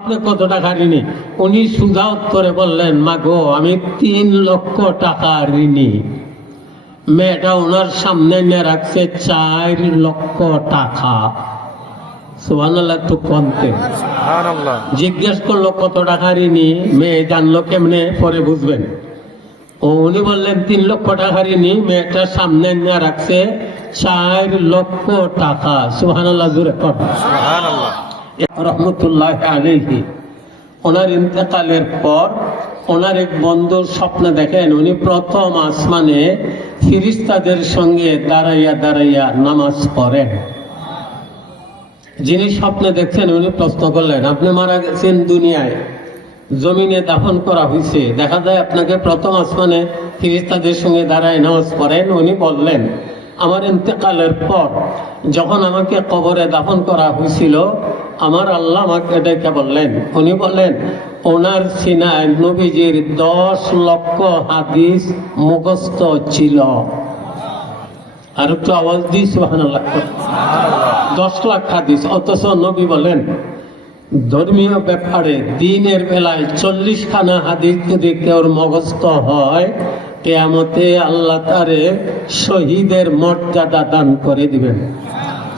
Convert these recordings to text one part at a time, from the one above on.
আপনি কত টাকা ঋণী? উনি সুধা উত্তরে বললেন মা গো আমি তিন লক্ষ টাকা ঋণী। মেয়েটা ওনার সামনে নিয়ে রাখছে চার লক্ষ টাকা। সুহান একটু কমতে জিজ্ঞেস করল কত টাকা ঋণী? মেয়ে জানলো কেমনে পরে বুঝবেন। ও উনি বললেন তিন লক্ষ টাকা ঋণী মেয়েটা সামনে নিয়ে রাখছে চার লক্ষ টাকা। সুহান আল্লাহ জুড়ে কর সুবহানাল্লাহ। রহমতুল্লাহ আলহি ওনার ইন্তেকালের পর ওনার এক বন্ধুর স্বপ্ন দেখেন, উনি প্রথম আসমানে ফিরিস্তাদের সঙ্গে দাঁড়াইয়া দাঁড়াইয়া নামাজ পড়েন। যিনি স্বপ্নে দেখছেন, উনি প্রশ্ন করলেন, আপনি মারা গেছেন দুনিয়ায়। জমিনে দাফন করা হয়েছে দেখা যায় আপনাকে প্রথম আসমানে ফিরিস্তাদের সঙ্গে দাঁড়ায় নামাজ পড়েন। উনি বললেন, আমার ইন্তেকালের পর যখন আমাকে কবরে দাফন করা হয়েছিল, আমার আল্লাহ আমাকে ডেকে বললেন, উনি বললেন, ওনার সিনায় নবীজির দশ লক্ষ হাদিস মুখস্থ ছিল। আর একটু আওয়াজ সুবহানাল্লাহ। দশ লাখ হাদিস, অথচ নবী বলেন ধর্মীয় ব্যাপারে দিনের বেলায় চল্লিশ খানা হাদিস যদি কেউর মগস্থ হয়, কেয়ামতে আল্লাহ তারে শহীদের মর্যাদা দান করে দিবেন।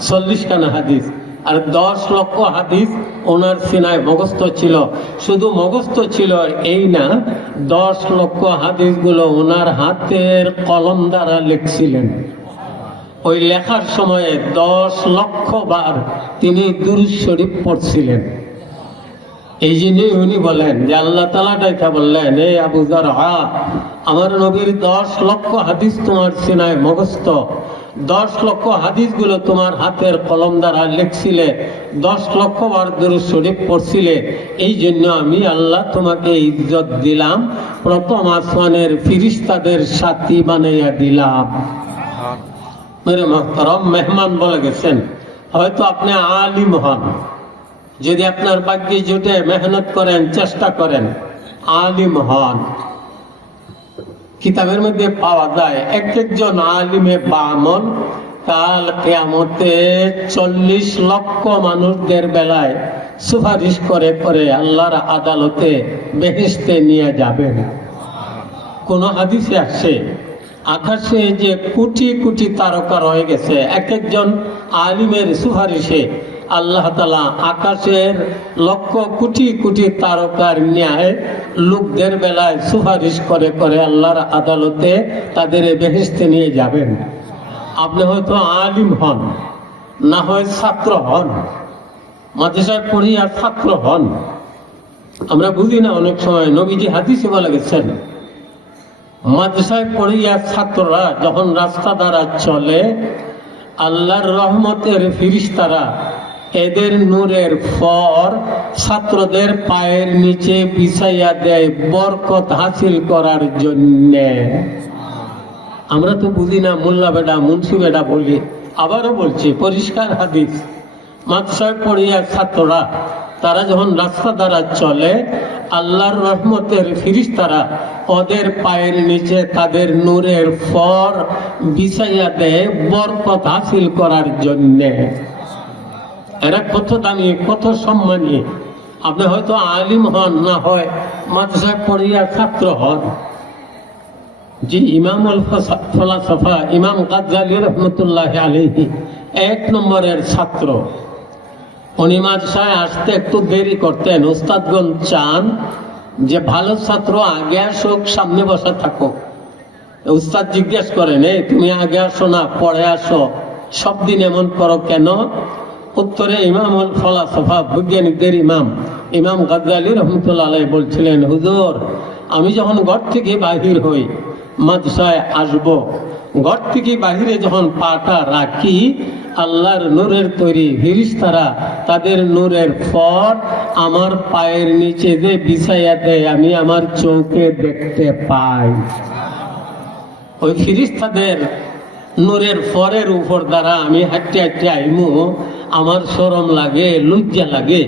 চল্লিশ খানা হাদিস আর দশ লক্ষ হাদিস ওনার সিনায় মগস্থ ছিল। শুধু মগস্থ ছিল এই না, দশ লক্ষ হাদিসগুলো ওনার হাতের কলম দ্বারা লিখছিলেন। ওই লেখার সময়ে দশ লক্ষ বার তিনি দুরুদ শরীফ পড়ছিলেন। এই জন্যই উনি বলেন যে, আল্লাহ তালা ডাইকা বললেন এই আবু জার হা আমার নবীর দশ লক্ষ হাদিস তোমার সিনায় মগস্থ দশ লক্ষ হাদিসগুলো তোমার হাতের কলম দ্বারা লিখছিলে, দশ লক্ষ বার দুরুদ শরীফ পড়ছিলে, এই জন্য আমি আল্লাহ তোমাকে ইজ্জত দিলাম, প্রথম আসমানের ফিরিস্তাদের সাথী বানাইয়া দিলাম। মেহমান বলে গেছেন। হয়তো আপনি আলিম হন। যদি আপনার ভাগ্যে জুটে মেহনত করেন, চেষ্টা করেন, আলিম হন। কিতাবের মধ্যে পাওয়া যায় এক একজন আলিমে বামন, কাল কেয়ামতে চল্লিশ লক্ষ মানুষদের বেলায় সুপারিশ করে করে আল্লাহর আদালতে বেহেস্তে নিয়ে যাবেন। কোন হাদিসে আসে, আকাশে যে কোটি কোটি তারকা রয়ে গেছে এক একজন আলিমের সুপারিশে আল্লাহ তালা আকাশের লক্ষ কোটি কোটি তারকার ন্যায় লোকদের বেলায় সুপারিশ করে করে আল্লাহর আদালতে তাদের বেহেস্তে নিয়ে যাবেন। আপনি হয়তো আলিম হন, না হয় ছাত্র হন, মাদ্রাসায় পড়িয়া ছাত্র হন। আমরা বুঝি না অনেক সময় নবীজি হাদিসে বলে গেছেন, মাদ্রাসায় পড়িয়া ছাত্ররা যখন রাস্তা দ্বারা চলে, আল্লাহর রহমতের ফিরিস্তারা এদের নূরের ফর ছাত্রদের পায়ের নিচে বিছাইয়া দেয় বরকত হাসিল করার জন্যে। আমরা তো বুঝি না, মোল্লা বেডা, মুন্সি বেডা বলি। আবারও বলছি, পরিষ্কার হাদিস। মাদ্রাসায় পড়িয়া ছাত্ররা, তারা যখন রাস্তা দ্বারা চলে, আল্লাহর রহমতের ফিরিস্তারা ওদের পায়ের নিচে তাদের নূরের ফর বিছাইয়া দেয় বরকত হাসিল করার জন্যে। এরা কত দামি, কত সম্মানী। আপনি হয়তো আলিম হন না হয় মাদ্রাসায় পড়িয়া ছাত্র হন। যে ইমামুল ফলাসফা, ইমাম গাজ্জালি রহমতুল্লাহ আলহি এক নম্বরের ছাত্র। উনি মাদ্রাসায় আসতে একটু দেরি করতেন। ওস্তাদগণ চান যে ভালো ছাত্র আগে আসুক, সামনে বসা থাকো উস্তাদ জিজ্ঞেস করেন, এই, তুমি আগে আসো না, পরে আসো। সব দিন এমন করো কেন? উত্তরে ইমামুল ফলাসফা, বৈজ্ঞানিকদের ইমাম ইমাম গাজ্জালি রহমতুল্লাহ আলাই বলছিলেন, হুজুর, আমি যখন ঘর থেকে বাহির হই, মাদ্রাসায় আসব, ঘর থেকে বাহিরে যখন পাটা রাখি, আল্লাহর নূরের তৈরি ফিরিস্তারা তাদের নূরের ফল আমার পায়ের নিচে যে বিছাইয়া দেয়, আমি আমার চোখে দেখতে পাই। ওই ফিরিস্তাদের নূরের ফরের উপর দ্বারা আমি হাঁটতে হাঁটতে আইমু আমার সরম লাগে লজ্জা লাগে।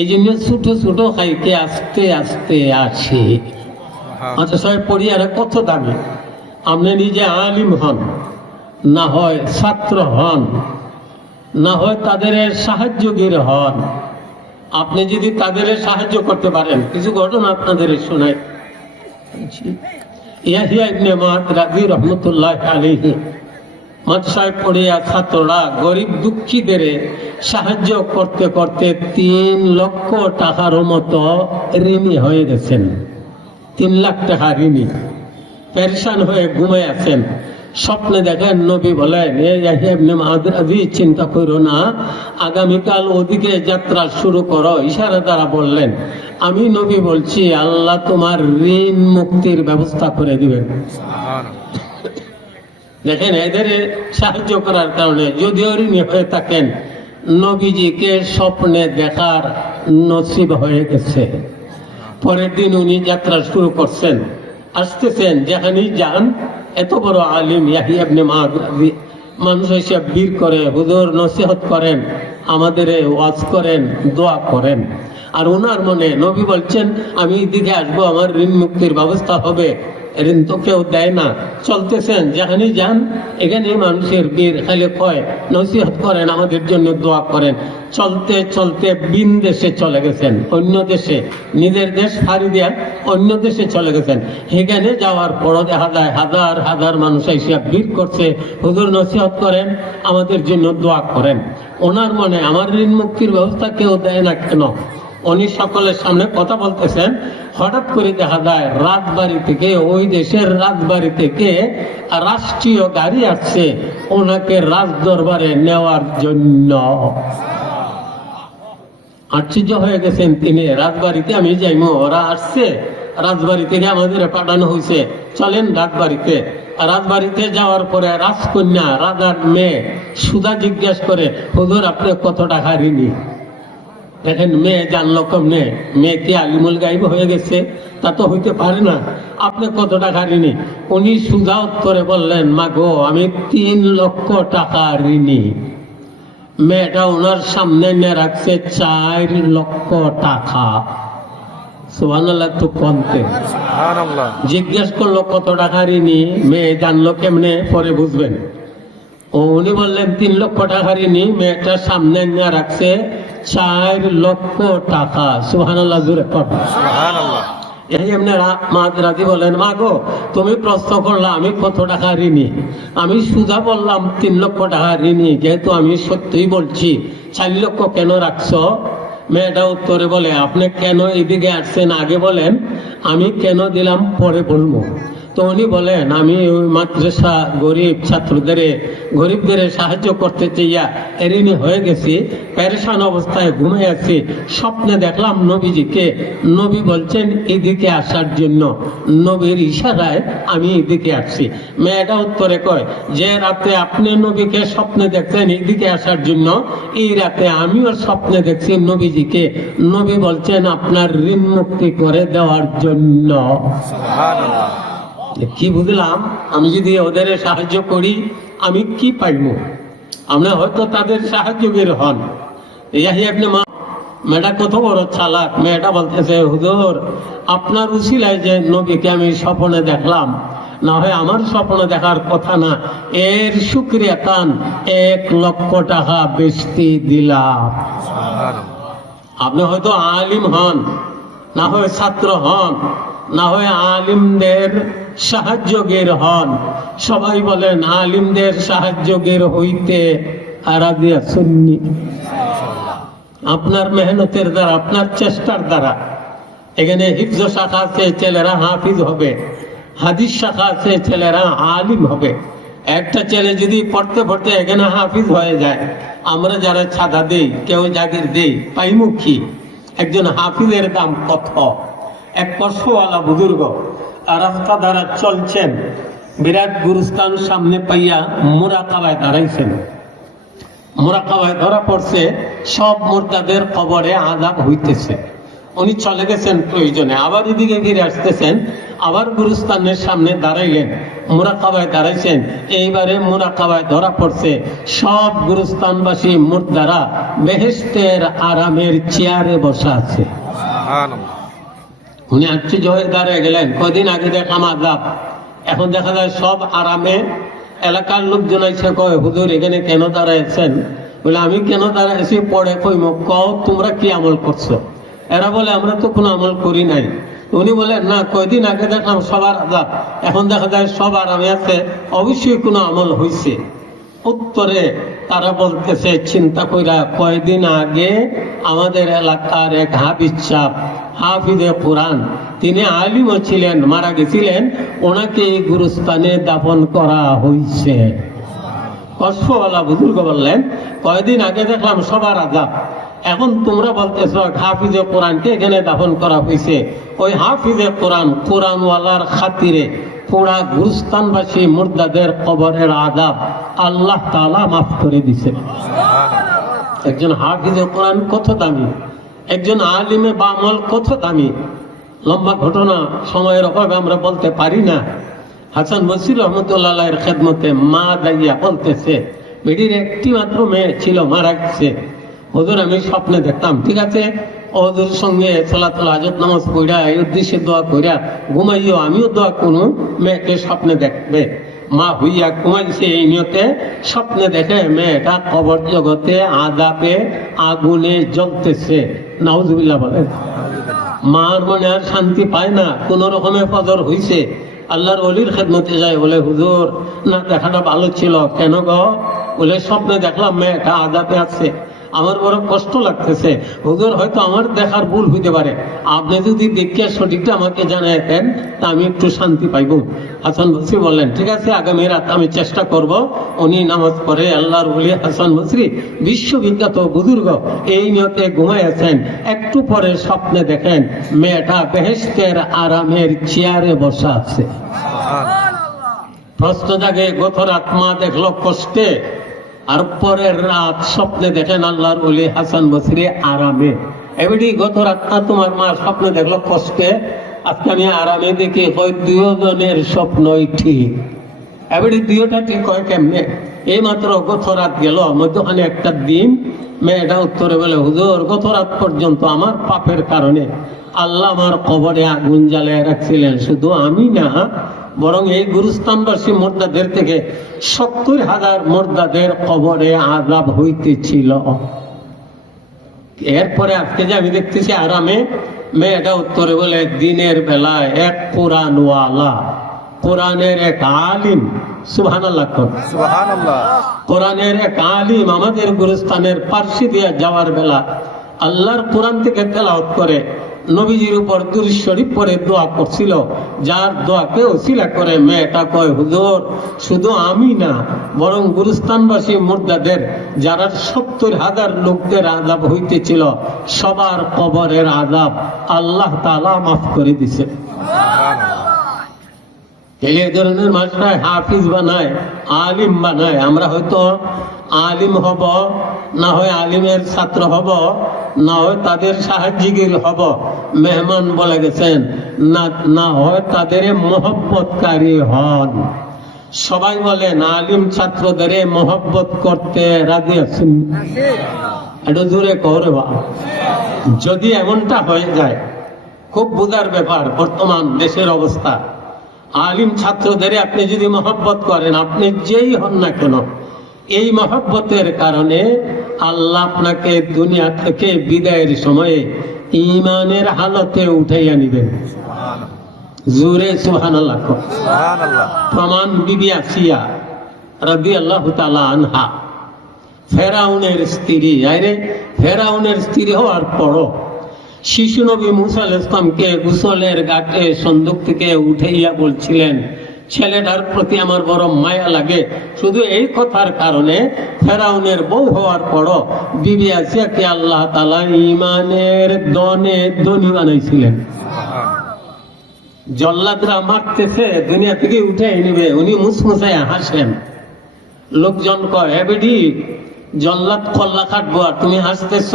এই জন্য ছোট ছোট খাইতে আস্তে আস্তে আসি। আচ্ছা সবাই পড়িয়ারে কত দামি। আপনি নিজে আলিম হন না হয় ছাত্র হন না হয় তাদের সাহায্যগীর হন। আপনি যদি তাদের সাহায্য করতে পারেন কিছু ঘটনা আপনাদের শোনায় ইয়াহিয়া ইবনে মাদ রাজি রহমতুল্লাহ আলাইহি। মাদ্রাসায় পড়িয়া ছাত্ররা গরিব দুঃখীদের সাহায্য করতে করতে তিন লক্ষ টাকার মতো ঋণী হয়ে গেছেন। তিন লাখ টাকা ঋণী। পেরেশান হয়ে ঘুমায় আছেন। স্বপ্নে দেখেন নবী বলেন "এ ইয়াহিয়া ইবনে মাআদ রাজি, চিন্তা করো না। আগামীকাল ওদিকে যাত্রা শুরু করো। ইশারা দ্বারা বললেন আমি নবী বলছি আল্লাহ তোমার ঋণ মুক্তির ব্যবস্থা করে দিবেন। দেখেন এদের সাহায্য করার কারণে যদিও ঋণী হয়ে থাকেন, নবীজিকে স্বপ্নে দেখার নসিব হয়ে গেছে। পরের দিন উনি যাত্রা শুরু করছেন, আসতেছেন, যেখানেই যান, এত বড় আলিম ইয়াহিয়াবনে মানুষ এসে বীর করে, হুজুর, নসিহত করেন, আমাদের ওয়াজ করেন, দোয়া করেন। আর ওনার মনে নবী বলছেন, আমি এদিকে আসব, আমার ঋণ মুক্তির ব্যবস্থা হবে। ঋণ তো কেউ দেয় না। চলতেছেন, যেখানেই যান এখানে মানুষের বীর খালি কয়, নসিহত করেন, আমাদের জন্য দোয়া করেন। চলতে চলতে বিন দেশে চলে গেছেন, অন্য দেশে। নিজের দেশ ফাড়ি দিয়া অন্য দেশে চলে গেছেন। সেখানে যাওয়ার পরও দেখা যায়, হাজার হাজার মানুষ এসে ভিড় করছে। হুজুর নসিহত করেন, আমাদের জন্য দোয়া করেন। ওনার মনে আমার ঋণ মুক্তির ব্যবস্থা কেউ দেয় না কেন? উনি সকলের সামনে কথা বলতেছেন। হঠাৎ করে দেখা যায়, রাজবাড়ি থেকে, ওই দেশের রাজবাড়ি থেকে রাষ্ট্রীয় গাড়ি আসছে ওনাকে রাজ দরবারে নেওয়ার জন্য। আশ্চর্য হয়ে গেছেন তিনি, রাজবাড়িতে আমি যাইমো, ওরা আসছে, রাজবাড়ি থেকে আমাদের পাঠানো হয়েছে চলেন রাজবাড়িতে। রাজবাড়িতে যাওয়ার পরে রাজকন্যা, রাজার মেয়ে সুদা জিজ্ঞেস করে, হুজুর, আপনি কত টাকা ঋণী? দেখেন মেয়ে জানলো কমনে মেয়ে কি আলিমুল গাইব হয়ে গেছে? তা তো হইতে পারে না। আপনি কত টাকা ঋণী? উনি সুজা উত্তরে বললেন মা গো আমি তিন লক্ষ টাকা ঋণী। মেয়েটা ওনার সামনে নিয়ে রাখছে চার লক্ষ টাকা। সুবহানাল্লাহ কমতে জিজ্ঞেস করল কত টাকা ঋণী? মেয়ে জানলো কেমনে পরে বুঝবেন। ও উনি বললেন তিন লক্ষ টাকা ঋণী মেয়েটার সামনে নিয়ে রাখছে চার লক্ষ টাকা। সুবহানাল্লাহ জুড়ে এই এমনি মা রাজি বলেন মা গো তুমি প্রশ্ন করলা আমি কত টাকা ঋণী? আমি সুজা বললাম তিন লক্ষ টাকা ঋণী। যেহেতু আমি সত্যিই বলছি চার লক্ষ কেন রাখছো? মেয়েটা উত্তরে বলে আপনি কেন এদিকে আসছেন? আগে বলেন আমি কেন দিলাম পরে বলব। তো উনি বলেন, আমি ওই মাদ্রাসা গরিব ছাত্রদের, গরিবদের সাহায্য করতে চাইয়া ঋণী হয়ে গেছি প্যারেশান অবস্থায় ঘুমিয়ে আছি। স্বপ্নে দেখলাম নবীজিকে। নবী বলছেন, এদিকে আসার জন্য। নবীর ইশারায় আমি এদিকে আসছি। মেয়েটা উত্তরে কয়, যে রাতে আপনি নবীকে স্বপ্নে দেখছেন এদিকে আসার জন্য, এই রাতে আমিও স্বপ্নে দেখছি নবীজিকে। নবী বলছেন, আপনার ঋণ মুক্তি করে দেওয়ার জন্য। কি বুঝলাম? আমি যদি ওদের সাহায্য করি আমি কি পাইব আমরা হয়তো তাদের সাহায্যের হন। ইয়াহি আপনি মা মেয়েটা কত বড় চালাক। মেয়েটা বলতেছে হুজুর আপনার উচিলায় যে নবীকে আমি স্বপ্নে দেখলাম না হয় আমার স্বপ্নে দেখার কথা না এর শুক্রিয়া কান এক লক্ষ টাকা বেশি দিলাম। আপনি হয়তো আলিম হন না হয় ছাত্র হন না হয় আলিমদের সাহায্যের হন। সবাই বলেন আলিমদের সাহায্যের হইতে সুন্নি আপনার মেহনতের দ্বারা, আপনার চেষ্টার দ্বারা। এখানে হিফজ শাখা আছে, ছেলেরা হাফিজ হবে। হাদিস শাখা আছে, ছেলেরা আলিম হবে। একটা ছেলে যদি পড়তে পড়তে এখানে হাফিজ হয়ে যায়, আমরা যারা ছাদা দেই, কেউ জাগির দেই পাইমুখী একজন হাফিজের দাম কত? এক পশওয়ালা বুজুর্গ রাস্তা দ্বারা চলছেন। বিরাট গুরুস্থান সামনে পাইয়া মুরাকাবায় দাঁড়াইছেন। মোরাকাবায় ধরা পড়ছে, সব মুর্দাদের কবরে আজাব হইতেছে। উনি চলে গেছেন প্রয়োজনে, আবার এদিকে ফিরে আসতেছেন, আবার গুরুস্থানের সামনে দাঁড়াইলেন মোরাকাবায় দাঁড়াইছেন। এইবারে মোরাকাবায় ধরা পড়ছে, সব গুরুস্থানবাসী মুর্দারা বেহেস্তের আরামের চেয়ারে বসা আছে। উনি আশ্চর্য হয়ে দাঁড়িয়ে গেলেন। কদিন আগে দেখলাম আজাব এখন দেখা যায় সব আরামে এলাকার লোকজন এসে কয়, হুজুর, এখানে কেন দাঁড়াইছেন বলে, আমি কেন এসে পড়ে কইম কও তোমরা কি আমল করছ? এরা বলে, আমরা তো কোনো আমল করি নাই। উনি বলে, না, কয়দিন আগে দেখলাম সবার আজাব। এখন দেখা যায় সব আরামে আছে। অবশ্যই কোনো আমল হইছে। উত্তরে তারা বলতেছে, চিন্তা কইরা কয়দিন আগে আমাদের এলাকার এক সাহ হাফিজে কোরআন। তিনি আলিমও ছিলেন মারা গেছিলেন। ওনাকে এই গুরুস্থানে দাফন করা হয়েছে কষ্টওয়ালা বুজুর্গ বললেন কয়দিন আগে দেখলাম সবার আজাব। এখন তোমরা বলতেছ হাফিজে কোরআনকে এখানে দাফন করা হয়েছে ওই হাফিজে কোরআন কোরআনওয়ালার খাতিরে পুরা গুরুস্থানবাসী মুর্দাদের কবরের আজাব আল্লাহ তাআলা মাফ করে দিছে। একজন হাফিজে কোরআন কত দামি? একজন আলিমে বামল কত দামি? লম্বা ঘটনা, সময়ের অভাবে আমরা বলতে পারি না। হাসান বসির রহমতুল্লাহ খেদমতে মা দাইয়া বলতেছে, বেডির একটি মাত্র মেয়ে ছিল, মারা গেছে। হুজুর, আমি স্বপ্নে দেখতাম, ঠিক আছে? ওদের সঙ্গে সালাতুল হাজত নামাজ পড়া, এই উদ্দেশ্যে দোয়া কইরা ঘুমাইও, আমিও দোয়া করু মেয়েকে স্বপ্নে দেখবে। মা হইয়া ঘুমাইছে এই নিয়তে স্বপ্নে দেখে, মেয়েটা কবর জগতে আদাবে আগুনে জ্বলতেছে। নাউজুবিল্লাহ বলেন। মার মনে আর শান্তি পায় না, কোন রকমে ফজর হইছে। আল্লাহর অলির খেদমতে যায়, বলে, হুজুর, না দেখাটা ভালো ছিল। কেন গো? বলে, স্বপ্নে দেখলাম মেয়েটা আদাতে আছে। আমার বড় কষ্ট লাগতেছে। হুজুর হয়তো আমার দেখার ভুল হইতে পারে। আপনি যদি দেখিয়া সঠিকটা আমাকে জানাইতেন তা আমি একটু শান্তি পাইব। হাসান বসরি বললেন ঠিক আছে আগামী রাত আমি চেষ্টা করব। উনি নামাজ পড়ে আল্লাহর বলি হাসান বসরি বিশ্ববিখ্যাত বুজুর্গ এই নিয়তে ঘুমাইয়াছেন একটু পরে স্বপ্নে দেখেন মেয়েটা বেহেস্তের আরামের চেয়ারে বসা আছে। প্রশ্ন জাগে গত রাত মা দেখল কষ্টে আর পরের রাত স্বপ্নে দেখেন আল্লাহর ওলি হাসান বসরি আরামে। এবারে গত রাত না তোমার মা স্বপ্নে দেখল কষ্টে। আজকে আমি আরামে দেখি, হয় দুজনের স্বপ্নই ঠিক। এবারে দুইটা ঠিক হয় কেমনে? এই মাত্র গত রাত গেল মধ্যখানে একটা দিন। মেয়েটা উত্তরে বলে, হুজুর, গত রাত পর্যন্ত আমার পাপের কারণে আল্লাহ আমার কবরে আগুন জ্বালিয়ে রাখছিলেন। শুধু আমি না বরং এই গুরুস্থানবাসী মোর্দাদের থেকে সত্তর হাজার মোর্দাদের কবরে আজাব হইতেছিল। এরপরে আজকে যে আমি দেখতেছি আরামে মেয়েটা উত্তরে বলে দিনের বেলায় এক কোরআনওয়ালা কোরআনের এক আলিম। কোরআনের এক আলিম আমাদের গুরুস্থানের পার্সি দিয়ে যাওয়ার বেলা আল্লাহর কোরআন থেকে তেলাওয়াত করে নবীজির উপর দুর শরীফ পরে দোয়া করছিল। যার দোয়াকে ওসিলা করে, মেয়েটা কয়, হুজুর, শুধু আমি না, বরং গুরুস্থানবাসী মুর্দাদের, যারা সত্তর হাজার লোকদের আজাব হইতেছিল, সবার কবরের আজাব আল্লাহ তালা মাফ করে দিছে। এই ধরনের মানুষরা হাফিজ বানায়, আলিম বানায়। আমরা হয়তো আলিম হব না হয় আলিমের ছাত্র হব, না হয় তাদের সাহায্যগির হব, মেহমান বলে গেছেন। না না হয় তাদের মহব্বতকারী হন। সবাই বলেন, আলিম ছাত্রদের মহব্বত করতে রাজি আছেন? এটা জোরে করে যদি এমনটা হয়ে যায়, খুব বোঝার ব্যাপার বর্তমান দেশের অবস্থা। আলিম ছাত্রদের আপনি যদি মহব্বত করেন, আপনি যেই হন না কেন এই মহব্বতের কারণে আল্লাহ আপনাকে দুনিয়া থেকে বিদায়ের সময়ে ইমানের হালতে উঠাইয়া নিবেন জুরে সুহান আল্লাহ প্রমাণ বিবি আসিয়া রবি আল্লাহ তালা আনহা। ফেরাউনের স্ত্রী আরে ফেরাউনের স্ত্রী হওয়ার পরও শিশু নবী মুসা আল ইসলামকে গুসলের ঘাটে সন্দুক থেকে উঠাইয়া বলছিলেন ছেলেটার প্রতি আমার বড় মায়া লাগে। শুধু এই কথার কারণে ফেরাউনের বউ হওয়ার পরও বিবি আসিয়াকে আল্লাহ তালা ইমানের দনে ধনী বানাইছিলেন। জল্লাদরা মারতেছে, দুনিয়া থেকে উঠে নিবে, উনি মুসমুসায় হাসেন লোকজন কয়, "এ বেডি জল্লাদ কল্লা কাটবো আর তুমি হাসতেছ?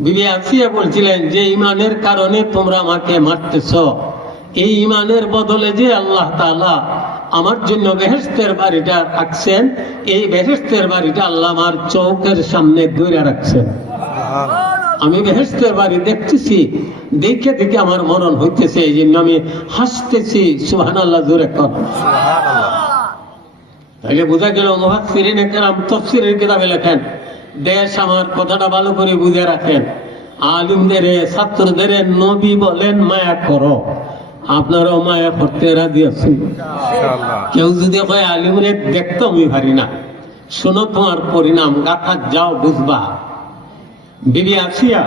বিবি আসিয়া বলছিলেন, যে ইমানের কারণে তোমরা আমাকে মারতেছ। এই ইমানের বদলে যে আল্লাহ তাআলা আমার জন্য বেহেস্তের বাড়িটা রাখছেন এই বেহেস্তের বাড়িটা আল্লাহ আমার চৌকের সামনে দূরে রাখছেন। আমি বেহেস্তের বাড়ি দেখতেছি দেখে দেখে আমার মরণ হইতেছে এই জন্য আমি হাসতেছি সুহান আল্লাহ জোরে কর তাহলে বোঝা গেল মহাসিরিন একরাম তফসিরের কিতাবে লেখেন দেশ আমার কথাটা ভালো করে বুঝে রাখেন। আলিমদের ছাত্রদের নবী বলেন মায়া করো। আপনারাও মায়া করতে রাজি আছেন? কেউ যদি কয় আলিমরে দেখতো আমি পারি না। শোনো তোমার পরিণাম গাথা যাও বুঝবা। বিবি আসিয়া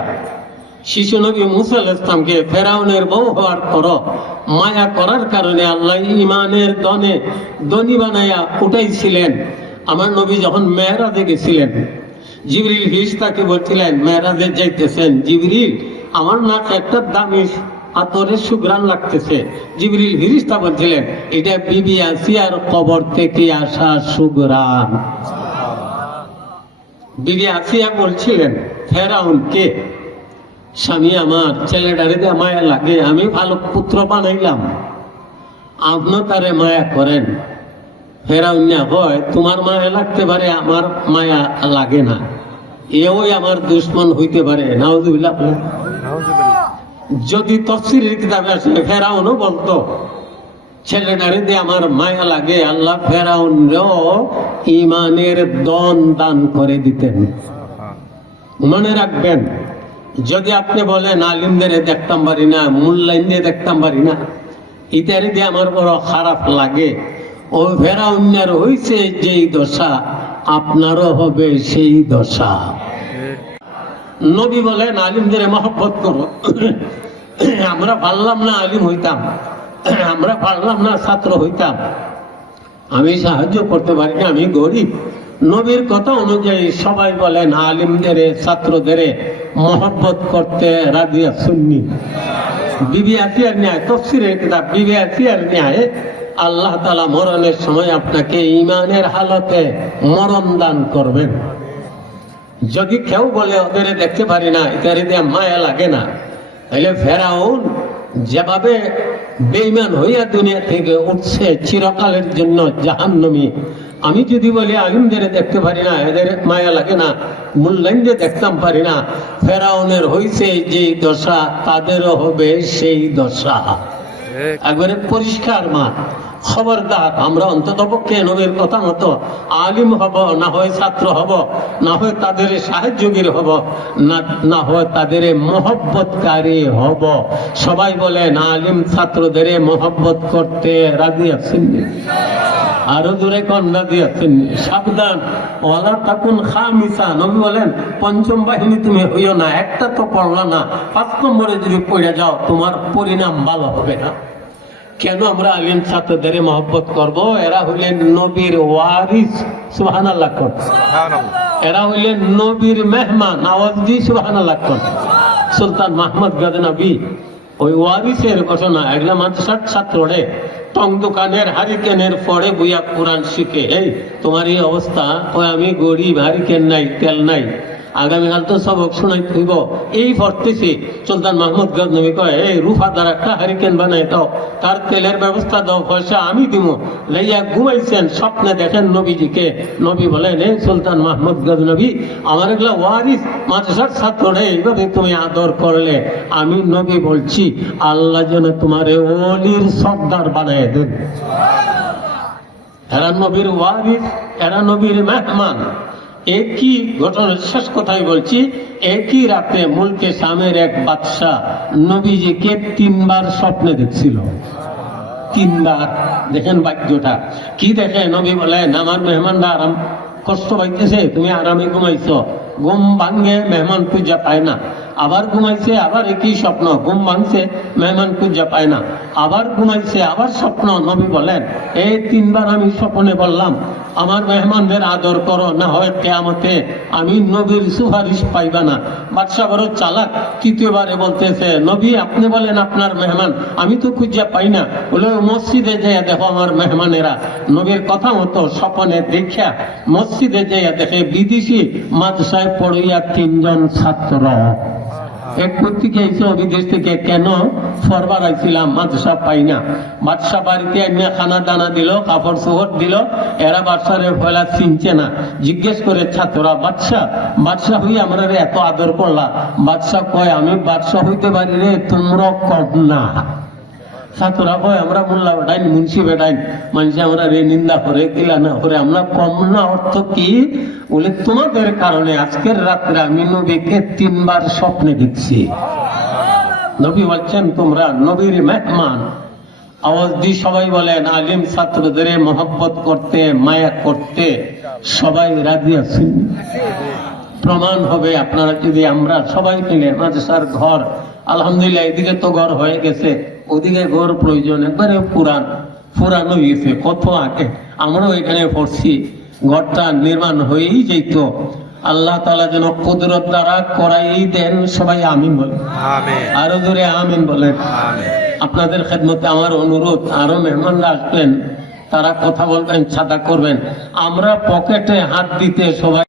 শিশু নবী মুসা ইসলামকে ফেরাউনের বউ হওয়ার পর মায়া করার কারণে আল্লাহ ইমানের দনে দনি বানাইয়া উঠাইছিলেন। আমার নবী যখন মেহরাজে গেছিলেন জিবরিল হিস তাকে বলছিলেন মেহরাজে যাইতেছেন জিবরিল আমার নাক একটা দামি আতরের সুগ্রাণ লাগতেছে। জিবরিল ফিরিস্তা বলছিলেন, এটা বিবি আসিয়ার কবর থেকে আসা সুগ্রাণ বিবি আসিয়া বলছিলেন, ফেরাউন কে? স্বামী আমার, ছেলেটারে দিয়ে মায়া লাগে, আমি ভালো পুত্র বানাইলাম। আপনি তারে মায়া করেন। ফেরাউন না হয়, তোমার মায়া লাগতে পারে, আমার মায়া লাগে না। এও আমার দুশ্মন হইতে পারে নাউজুবিল্লাহ। যদি তফসিলের কিতাবে আসে, ফেরাউনও বলতো, ছেলেটারে দিয়ে আমার মায়া লাগে, আল্লাহ ফেরাউন ইমানের দন দান করে দিতেন। মনে রাখবেন, যদি আপনি বলেন আলিমদের দেখতাম পারি না মূল্যায়ন দিয়ে দেখতাম পারি না ইত্যাদি দিয়ে আমার বড় খারাপ লাগে। ও ফেরাউন্যার হইছে যেই দশা, আপনারও হবে সেই দশা। নবী বলেন আলিমদের মহব্বত করো। আমরা পারলাম না আলিম হইতাম। আমরা পারলাম না ছাত্র হইতাম। আমি সাহায্য করতে পারি না, আমি গরিব। নবীর কথা অনুযায়ী সবাই বলেন আলিমদের, ছাত্রদের মহব্বত করতে রাজিয়া সুন্নি বিবি আসিয়ার ন্যায় তফসিরের কিতাব, বিবি আসিয়ার ন্যায়, আল্লাহ তালা মরণের সময় আপনাকে ইমানের হালতে মরণ দান করবেন। যদি কেউ বলে ওদের দেখতে পারি না এটারে দিয়ে মায়া লাগে না তাহলে ফেরাউন যেভাবে বেইমান হইয়া দুনিয়া থেকে উঠছে চিরকালের জন্য জাহান্নমি। আমি যদি বলি আলিমদের দেখতে পারি না এদের মায়া লাগে না মূল্যায়ন দিয়ে দেখতাম পারি না ফেরাউনের হইছে যে দশা তাদেরও হবে সেই দশা। একবারে পরিষ্কার মা খবরদার। আমরা অন্তত পক্ষে নবীর কথা মতো আলিম হব, না হয় ছাত্র হব, না হয় তাদের সাহায্যগীর হব, না না হয় তাদের মহব্বতকারী হব। সবাই বলেন আলিম ছাত্রদের মহব্বত করতে রাজি আছেন আরও দূরে কন্যা দিয়েছেন সাবধান। ওলা তাকুন খামিসা। নবী বলেন, পঞ্চম বাহিনী তুমি হইও না, একটা তো পড়লা না। পাঁচ নম্বরে যদি পড়ে যাও, তোমার পরিণাম ভালো হবে না। কেন আমরা আলিম ছাত্রদের মহব্বত করব? এরা হইলেন নবীর ওয়ারিস সুহান আল্লাহ এরা হইলেন নবীর মেহমান আওয়াজ দিয়ে সুহান আল্লাহ সুলতান মাহমুদ গজনবী ওই ওয়ারিসের ঘটনা এগুলা মাদ্রাসার ছাত্ররে টং দোকানের হারিকেনের পরে বইয়া কোরআন শিখে এই তোমার এই অবস্থা? ওই আমি গরিব হারিকেন নাই তেল নাই। আগামীকাল তো সবক শোনাই থইব এই পড়তেছি সুলতান মাহমুদ গজনবী কয় এই রুফা দ্বারা একটা হারিকেন বানাই দাও। তার তেলের ব্যবস্থা দাও, পয়সা আমি দিব লইয়া ঘুমাইছেন, স্বপ্নে দেখেন নবীজিকে। নবী বলেন এই সুলতান মাহমুদ গজনবী আমার এগুলা ওয়ারিস, মাদ্রাসার ছাত্ররা এইভাবে তুমি আদর করলে। আমি নবী বলছি, আল্লাহ যেন তোমার অলির সর্দার বানায় দেন। এরা নবীর ওয়ারিস, এরা নবীর মেহমান। একই ঘটনা, শেষ কথাই বলছি, একই রাতে মুলকে সামের এক বাদশাহ নবীজিকে তিনবার স্বপ্নে দেখছিল। তিনবার। দেখেন বাক্যটা। কি দেখে? নবী বলে আমার মেহমানরা আরাম কষ্ট পাইতেছে, তুমি আরামে ঘুমাইছ। ঘুম ভাঙ্গে মেহমান পূজা পায় না। আবার ঘুমাইছে, আবার একই স্বপ্ন। ঘুম ভাঙছে, মেহমান পূজা পায় না। আবার ঘুমাইছে, আবার স্বপ্ন, নবী বলেন এই তিনবার আমি স্বপ্নে বললাম, আমার মেহমানদের আদর করো, না হয় কেয়ামতে আমি নবীর সুপারিশ পাইবা না। বাদশাহ বড় চালাক, তৃতীয়বারে বলতেছে, নবী, আপনি বলেন আপনার মেহমান, আমি তো খুঁজা পাই না। বলে মসজিদে যেয়ে দেখো আমার মেহমানেরা। নবীর কথা মতো স্বপনে দেখিয়া মসজিদে যেয়ে দেখে বিদেশি মাদ্রাসায় পড়িয়া তিনজন ছাত্র। এক পত্রিকা এসে থেকে, কেন ফরবার আইছিলাম? পাই না। বাড়িতে এমনি খানা দানা দিল, কাপড় চোপড় দিল। এরা বাদশারে ফয়লা চিনছে না। জিজ্ঞেস করে, ছাত্ররা বাদশাহ বাদশা হই আমরা এত আদর করলা? বাদশাহ কয়, আমি বাদশা হইতে পারি রে তোমরা কম না। ছাত্ররা কয়, আমরা মোল্লা বেটাইন মুন্সি বেটাইন মানুষ আমরা রে নিন্দা করে কিলা না করে, আমরা কম না অর্থ কি? বলে, তোমাদের কারণে আজকের রাত্রে আমি নবীকে তিনবার স্বপ্নে দেখছি। নবী বলছেন, তোমরা নবীর মেহমান। আওয়াজ দিয়ে সবাই বলেন, আলিম ছাত্রদের মহব্বত করতে, মায়া করতে সবাই রাজি আছেন প্রমাণ হবে, আপনারা যদি আমরা সবাই মিলে মাদ্রাসার ঘর, আলহামদুলিল্লাহ, এদিকে তো ঘর হয়ে গেছে। ওদিকে ঘর প্রয়োজন একবারে পুরান পুরানো গেছে কত আগে। আমরাও এখানে পড়ছি ঘরটা নির্মাণ হয়েই যেত। আল্লাহ তালা যেন কুদরত দ্বারা করাই দেন সবাই আমিন বলেন আমিন। আরও জোরে আমিন বলেন আপনাদের খেদমতে আমার অনুরোধ আরও মেহমান আসবেন তারা কথা বলবেন ছাদা করবেন। আমরা পকেটে হাত দিতে সবাই